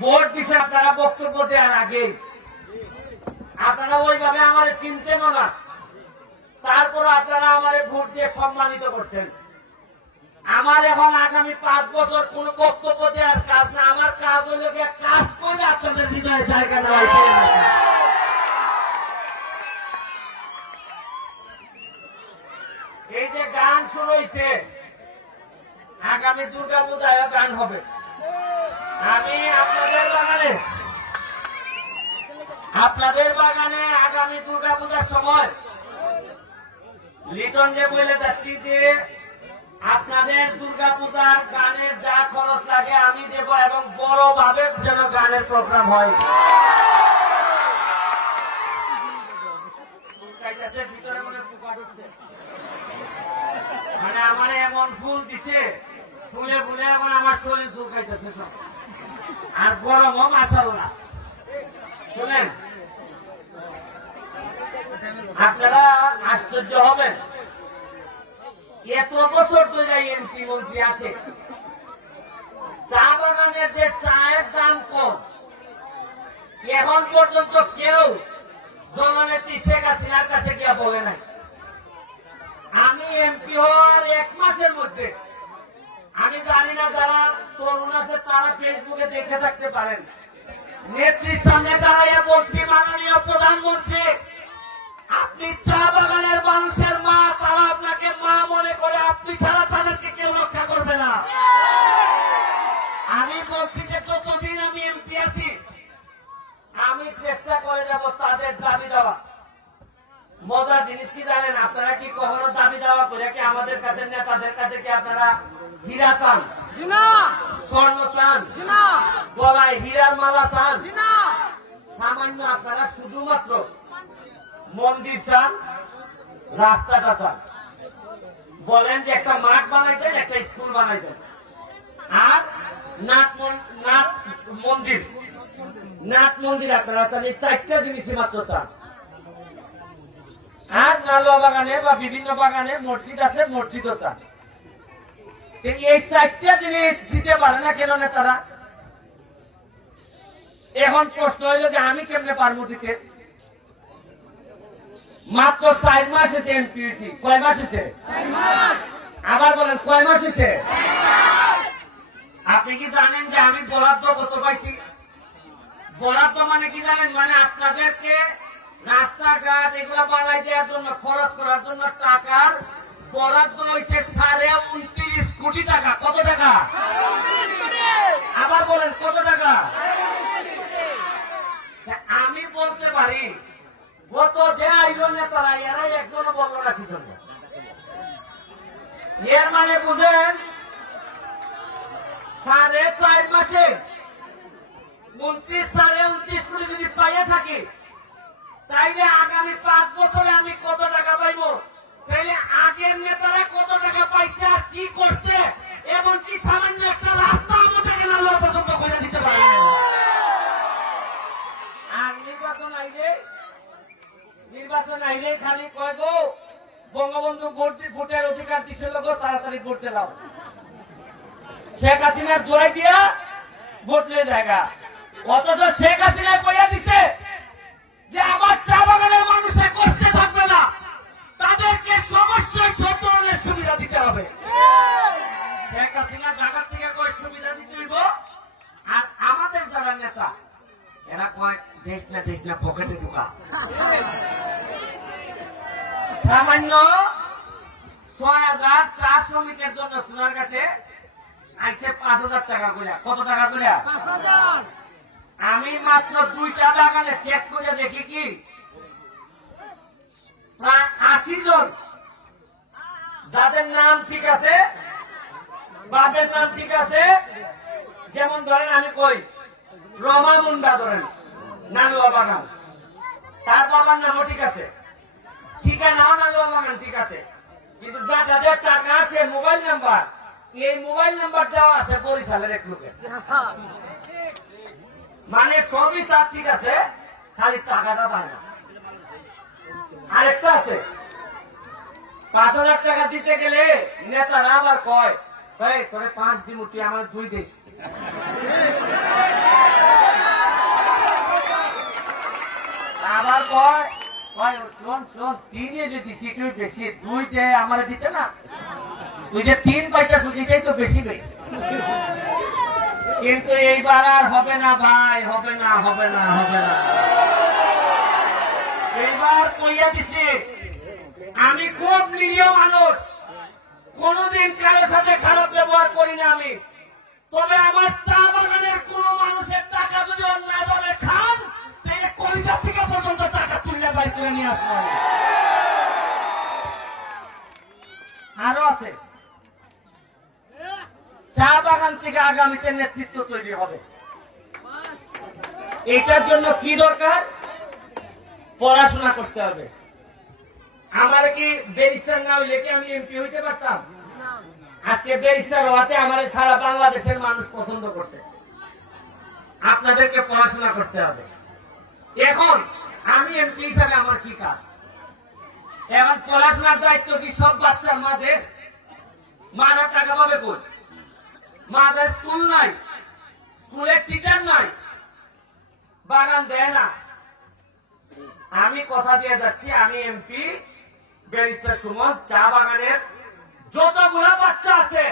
Vote দিছে আপনারা বক্তব্য দেওয়ার আগে আপনারা ওইভাবে আমার চিনতেন না, তারপর আপনারা আমার ভোট দিয়ে সম্মানিত করছেন। আমার এখন আগামী 5 বছর কোন বক্তব্য দেওয়ার কাজ না, আমার কাজ হইল গিয়ে কাজ করে আপনাদের হৃদয়ে জায়গা নেওয়া। এই যে গান শুরু হয়েছে, আগামী দুর্গা পূজায় গান হবে। আমি আপনাদের বাগানে আগামী দুর্গা পূজার সময় লিটনকে বলে যাচ্ছি যে আপনাদের দুর্গা পূজার গানের যা খরচ লাগে আমি দেব, এবং বড় ভাবে যেন গানের প্রোগ্রাম হয়। ভিতরে মনে পোকা ঢুকছে, মানে আমার এমন ফুল দিছে, ফুলে ফুলে এখন আমার শরীর চুলকাইতেছে সব, আর গরমও মাশাআল্লাহ। শুনেন, আপনারা আশ্চর্য হবেন, এত বছর ধরে এমপি মন্ত্রী আসে, চা বাগানের যে চায়ের দাম কম, এখন পর্যন্ত কেউ জননেত্রী শেখ হাসিনার কাছে গিয়া বলে নাই। আমি এমপি হওয়ার 1 মাসের মধ্যে, আমি জানি না যারা তরুণ আছে তারা ফেসবুকে দেখে থাকতে পারেন, নেত্রীর সামনে দাঁড়াইয়া বলছি, মাননীয় প্রধানমন্ত্রী, আপনি চা বাগানের মানুষের মা, তারা আপনাকে মা মনে করে, আপনি ছাড়া তাদেরকে কেউ রক্ষা করবে না। আমি বলছি যে যতদিন আমি এমপি আছি আমি চেষ্টা করে যাব তাদের দাবি দেওয়া। মজার জিনিস কি জানেন, আপনারা কি কখনো দাবি দেওয়া করে কি আমাদের কাছে, নেতাদের কাছে কি আপনারা হীরা চান? স্বর্ণ চান? গলায় হীরার মালা চান? সামান্য আপনারা শুধুমাত্র মন্দির চান, রাস্তাটা চান। বলেন যে একটা মাঠ বানাইতেন, একটা স্কুল বানাইতেন, আর নাথ মন্দির আপনারা চান। এই 4টা জিনিসই মাত্র চান। আর নালুয়া বাগানে বা বিভিন্ন বাগানে মসজিদ আছে, মসজিদও চান। এই 4টা জিনিস দিতে পারে না কেন নেতারা? এখন প্রশ্ন হইল যে আমি কেমনে পারবো দিতে? মাত্র 4 মাস হয়েছে এমপি হয়েছি। কয় মাস হয়েছে? আবার বলেন, কয় মাস হয়েছে? আপনি কি জানেন যে আমি বরাদ্দ কত পাইছি? বরাদ্দ মানে কি জানেন? মানে আপনাদেরকে রাস্তাঘাট এগুলো বানাই দেওয়ার জন্য, খরচ করার জন্য টাকার বরাদ্দ হয়েছে 29.5 কোটি টাকা। কত টাকা? আবার বলেন, কত টাকা? আমি বলতে পারি, গত যে আইল নেতারা, এরাই একজনও বলল না কি জন্য। এর মানে বুঝেন, 4.5 মাসে 29 কোটি যদি পাইয়া থাকি, তাইলে আগামী 5 বছরে আমি কত টাকা পাইব? তাইলে আগের নেতারা কত টাকা পাইছে আর কি করছে, এমনকি সামান্য একটা রাস্তা আমাকে নালা পর্যন্ত করে দিতে পারে। আর নির্বাচন আইলে খালি কয় গো, বঙ্গবন্ধু ভোটের অধিকার দিছিল গো, তাড়াতাড়ি ভোট দিলাম। শেখ হাসিনার দোয়াই দিয়া ভোট নিয়ে জায়গা, অথচ শেখ হাসিনা কইয়া দিছে যে আমার চা বাগানের মানুষের কষ্টে থাকবে না, তাদেরকে সমস্যায় সব ধরনের সুবিধা দিতে হবে। শেখ হাসিনা ঢাকা থেকে কয় সুবিধা দিতে হইব, আর আমাদের যারা নেতা এরা কয় দেশ না পকেটে ঢুকা। সামান্য 6,000 চা শ্রমিকের জন্য সোনারঘাটে আইছে 5,000 টাকা করে। কত টাকা করে? 5,000। আমি মাত্র 2টা বাগানে চেক করে দেখি কি প্রায় 80 জন যাদের নাম ঠিক আছে, বাপের নাম ঠিক আছে, যেমন ধরেন আমি কই রমা মুন্ডা, ধরেন নালুয়া বাগান, তার বাবার নামও ঠিক আছে, ঠিকানাও নালুয়া বাগান ঠিক আছে, কিন্তু যাদের টাকা আছে, মোবাইল নাম্বার, এই মোবাইল নাম্বার দেওয়া আছে বরিশালের এক লোকের। মানে সবই তার ঠিক আছে, খালি টাকাটা পায় না। আরেকটা আছে, 5,000 টাকা দিতে গেলে নেতারা আবার কয়, তোরে 5 দিন তুই আমার 2 দিস। কয় কয় শোন শোন, তিনে যদি সিটই বেশি, দুই দে আমার দিতে না, তুই যে তিন পাইতেছ সেটাই তো বেশি বেশি। কিন্তু এইবার আর হবে না ভাই, হবে না হবে না হবে না। এইবার কইয়া দিছি, আমি খুব নিরীহ মানুষ, কোনদিন কারোর সাথে খারাপ ব্যবহার করি না আমি। তবে আমার চা বাগানের কোন মানুষের টাকা যদি অন্যায় ভাবে খান, তাহলে কলিজা থেকে পর্যন্ত টাকা তুলে বাইর করে নিয়ে আসবো। আরো আছে, চা বাগান থেকে আগামীতে নেতৃত্ব তৈরি হবে। এটার জন্য কি দরকার? পড়াশোনা করতে হবে। আমার কি ব্যারিস্টার না হইলে কি আমি এমপি হইতে পারতাম? আজকে ব্যারিস্টার হওয়াতে আমার সারা বাংলাদেশের মানুষ পছন্দ করছে। আপনাদেরকে পড়াশোনা করতে হবে। এখন আমি এমপি হিসাবে আমার কি কাজ? এখন পড়াশোনার দায়িত্ব কি সব বাচ্চার মাদের? মারা টাকা পাবে কই? মাদের স্কুল নাই, স্কুলের টিচার নাই, বাগান দেয় না। আমি কথা দিয়ে যাচ্ছি, আমি এমপি ব্যারিস্টার সুমন চা বাগানের যতগুলো বাচ্চা আছে